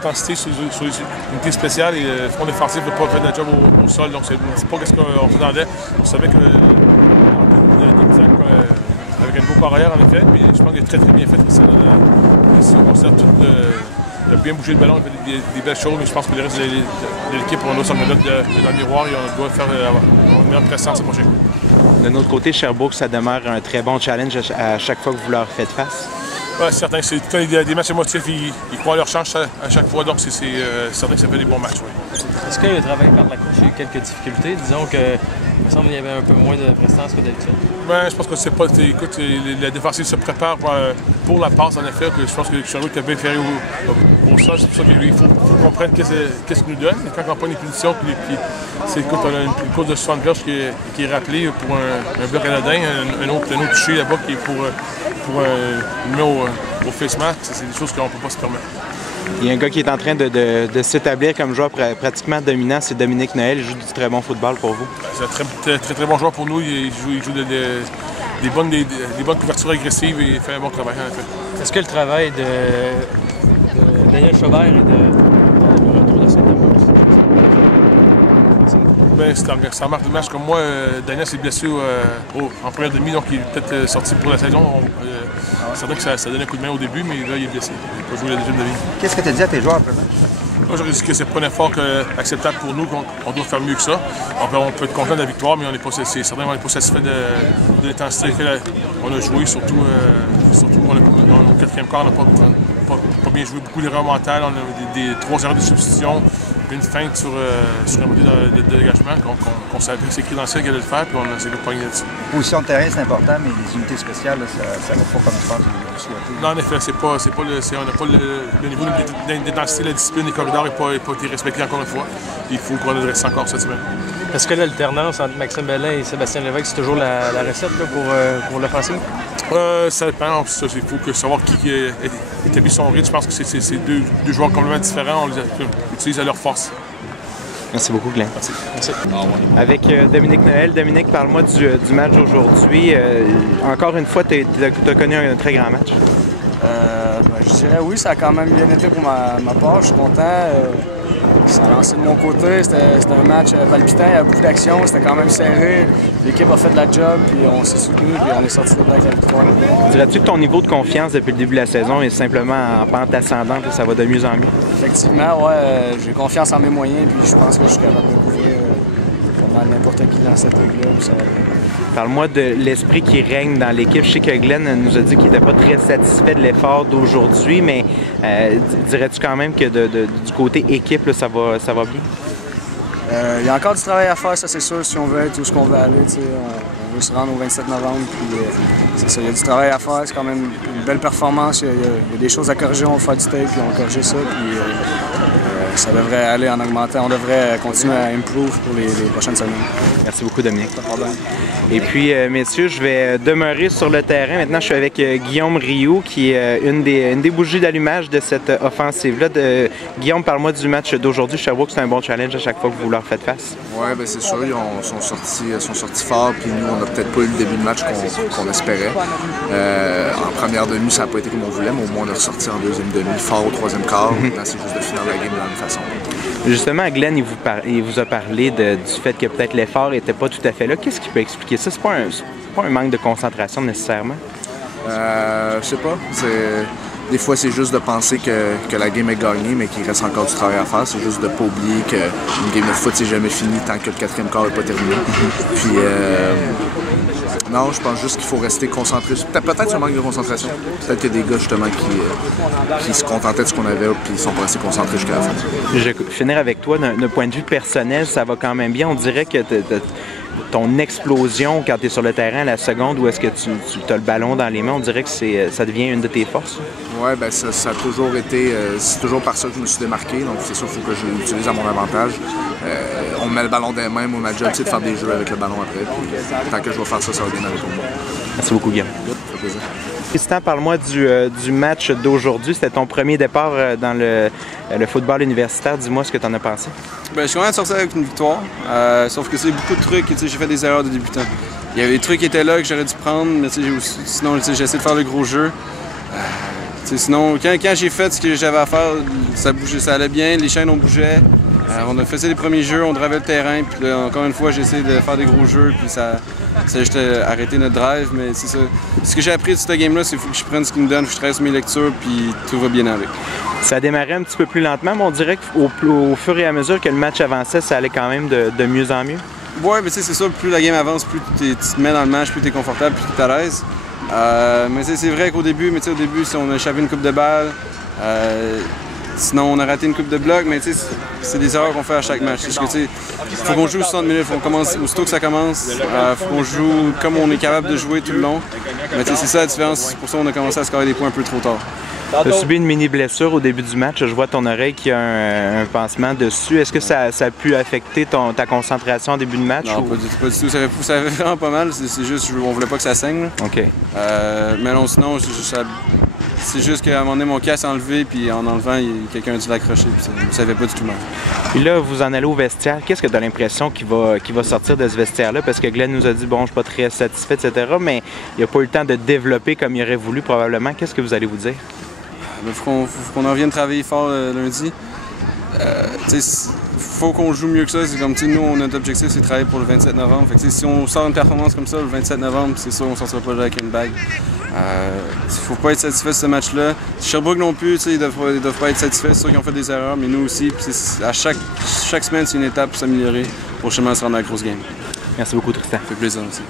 intensité sur les unités spéciales et le front défensif n'a pas fait de job au sol. Donc, c'est pas ce qu'on s'attendait. On savait que avec un beau carrière, en effet, mais je pense qu'il est très bien fait. Si on conserve tout il a bien bougé le ballon, il fait des belles choses, mais je pense que le reste de l'équipe, on doit s'en mettre dans le miroir et on doit faire une meilleure prestance ce prochain. De notre côté, Sherbrooke, ça demeure un très bon challenge à chaque fois que vous leur faites face. Oui, c'est certain. C'est tout des matchs émotifs. Ils croient à leur chance à chaque fois, donc c'est certain que ça fait des bons matchs. Oui. Est-ce que le travail par la course a eu quelques difficultés? Disons que il me semble qu'il y avait un peu moins de prestance que d'habitude. Ben, je pense que c'est pas. Écoute, la défensive se prépare pour la passe, en effet. Que je pense que Sherbrooke est bien ferré au sol. C'est pour ça qu'il faut comprendre qu'est-ce qu'il nous donne. Et quand on prend une punition, écoute, on a une course de 60 verges qui est rappelée pour un bloc anodin, un autre touché là-bas qui est pour un numéro au face mask. C'est des choses qu'on ne peut pas se permettre. Il y a un gars qui est en train de s'établir comme joueur pratiquement dominant, c'est Dominique Noël. Il joue du très bon football pour vous. C'est un très bon joueur pour nous. Il joue des bonnes couvertures agressives et il fait un bon travail, en fait. Est-ce que le travail de Daniel Chaubert et de retour de Saint-Amour, ben, c'est en marque de match comme moi. Daniel s'est blessé en première demi, donc il est peut-être sorti pour la saison. C'est vrai que ça donne un coup de main au début, mais là, il est blessé. Il n'a pas joué la deuxième demi. Qu'est-ce que tu as dit à tes joueurs après le match? Moi, j'aurais dit que c'est pas un effort acceptable pour nous, qu'on doit faire mieux que ça. On peut être content de la victoire, mais on n'est pas satisfait de l'intensité. On a joué, surtout dans le quatrième quart, on n'a pas bien joué. Beaucoup d'erreurs mentales, on a des 3 erreurs de substitution, une feinte sur un modèle de dégagement qu'on savait que c'est écrit dans le ciel qu'elle allait le faire, puis on s'est pogné là-dessus. Position de terrain, c'est important, mais les unités spéciales, ça ne va pas comme je pense que vous le souhaitez. Non, en effet, on n'a pas le niveau d'intensité, la discipline des corridors n'a pas été respecté encore une fois. Il faut qu'on adresse encore cette semaine. Est-ce que l'alternance entre Maxime Bellin et Sébastien Lévesque, c'est toujours la recette là, pour l'offensive? Ça dépend. Il faut savoir qui établit son rythme. Je pense que c'est deux joueurs complètement différents. On les utilise à leur force. Merci beaucoup, Glenn. Merci. Avec Dominique Noël. Dominique, parle-moi du match d'aujourd'hui. Encore une fois, tu as connu un très grand match. Je dirais oui, ça a quand même bien été pour ma part. Je suis content. Ça a lancé de mon côté. C'était un match palpitant, il y a beaucoup d'action, c'était quand même serré. L'équipe a fait de la job, puis on s'est soutenu, puis on est sorti de là avec la victoire. Dirais-tu que ton niveau de confiance depuis le début de la saison est simplement en pente ascendante et ça va de mieux en mieux? Effectivement, ouais, j'ai confiance en mes moyens, puis je pense que je suis capable de couvrir n'importe qui dans cette ligue-là, puis ça va bien. Parle-moi de l'esprit qui règne dans l'équipe. Je sais que Glenn nous a dit qu'il n'était pas très satisfait de l'effort d'aujourd'hui, mais dirais-tu quand même que du côté équipe, là, ça va bien? Il y a encore du travail à faire, ça c'est sûr, si on veut être où ce qu'on veut aller. On veut se rendre au 27 novembre, puis c'est ça, il y a du travail à faire, c'est quand même une belle performance. Il y a des choses à corriger, on va faire du tape, puis on va corriger ça, puis ça devrait aller en augmentant. On devrait continuer à improve pour les prochaines semaines. Merci beaucoup, Dominique. Pas de problème. Et puis, messieurs, je vais demeurer sur le terrain. Maintenant, je suis avec Guillaume Rioux, qui est une des bougies d'allumage de cette offensive-là. Guillaume, parle-moi du match d'aujourd'hui. Je sais que c'est un bon challenge à chaque fois que vous leur faites face. Oui, bien c'est sûr. Ils sont sortis forts, puis nous, on n'a peut-être pas eu le début de match qu'on espérait. En première demi, ça n'a pas été comme on voulait, mais au moins, on est ressorti en deuxième demi, fort au troisième quart. Maintenant, c'est juste de finir la game de la même façon. Justement, Glenn, il vous a parlé du fait que peut-être l'effort n'était pas tout à fait là. Qu'est-ce qui peut expliquer ça? C'est pas un manque de concentration nécessairement? Je sais pas. Des fois, c'est juste de penser que la game est gagnée, mais qu'il reste encore du travail à faire. C'est juste de ne pas oublier qu'une game de foot, c'est jamais fini tant que le quatrième quart n'est pas terminé. Puis, non, je pense juste qu'il faut rester concentré. Peut-être un manque de concentration. Peut-être qu'il y a des gars, justement, qui se contentaient de ce qu'on avait, puis ils sont pas restés concentrés jusqu'à la fin. Je vais finir avec toi. D'un point de vue personnel, ça va quand même bien. On dirait que ton explosion quand tu es sur le terrain à la seconde où est-ce que tu as le ballon dans les mains, on dirait que ça devient une de tes forces. Oui, bien ça a toujours été, c'est toujours par ça que je me suis démarqué, donc c'est sûr qu'il faut que je l'utilise à mon avantage. On me met le ballon des mains, mon job c'est de faire des jeux avec le ballon après, puis tant que je vais faire ça, ça va bien aller pour moi. Merci beaucoup, Guillaume. Ça fait plaisir. Tristan, parle-moi du match d'aujourd'hui. C'était ton premier départ dans le football universitaire. Dis-moi ce que tu en as pensé. Bien, je suis content de sortir avec une victoire, sauf que c'est beaucoup de trucs, j'ai fait des erreurs de débutant. Il y avait des trucs qui étaient là que j'aurais dû prendre, mais sinon j'ai essayé de faire le gros jeu. Sinon, quand j'ai fait ce que j'avais à faire, ça bougeait, ça allait bien, les chaînes on bougeait. On a fait les premiers jeux, on dravait le terrain, puis là, encore une fois, j'ai essayé de faire des gros jeux, puis ça a juste arrêté notre drive, mais c'est ça. Ce que j'ai appris de cette game-là, c'est qu'il faut que je prenne ce qu'il me donne, que je trace mes lectures, puis tout va bien avec. Ça a démarré un petit peu plus lentement, mais on dirait qu'au fur et à mesure que le match avançait, ça allait quand même de mieux en mieux. Ouais, mais c'est ça, plus la game avance, plus tu te mets dans le match, plus tu es confortable, plus tu es à l'aise. Mais c'est vrai qu'au début, au début, si on a échappé une coupe de balles, sinon on a raté une coupe de blocs, mais c'est des erreurs qu'on fait à chaque match. Il faut qu'on joue 60 minutes, aussitôt que ça commence, il faut qu'on joue comme on est capable de jouer tout le long. Mais c'est ça la différence, c'est pour ça qu'on a commencé à scorer des points un peu trop tard. Tu as subi une mini blessure au début du match. Je vois ton oreille qui a un pansement dessus. Est-ce que ça a pu affecter ta concentration au début de match? Non, pas du tout. Ça fait vraiment pas mal. C'est juste on voulait pas que ça saigne. Là. OK. Mais non, sinon, c'est juste qu'à un moment donné, mon casque s'est enlevé, puis en enlevant, quelqu'un a dû l'accrocher, puis ça fait pas du tout mal. Puis là, vous en allez au vestiaire. Qu'est-ce que tu as l'impression qu'il va sortir de ce vestiaire-là? Parce que Glenn nous a dit, bon, je suis pas très satisfait, etc., mais il n'a pas eu le temps de développer comme il aurait voulu, probablement. Qu'est-ce que vous allez vous dire? Il faut qu'on en vienne travailler fort lundi. Il faut qu'on joue mieux que ça. C'est comme nous, notre objectif, c'est de travailler pour le 27 novembre. Fait que, si on sort une performance comme ça le 27 novembre, c'est sûr qu'on ne sortira pas avec une bague. Il faut pas être satisfait de ce match-là. Sherbrooke non plus, ils doivent pas être satisfaits. C'est sûr qu'ils ont fait des erreurs, mais nous aussi. À chaque semaine, c'est une étape pour s'améliorer pour chemin se rendre à la grosse game. Merci beaucoup, Tristan. Ça fait plaisir aussi.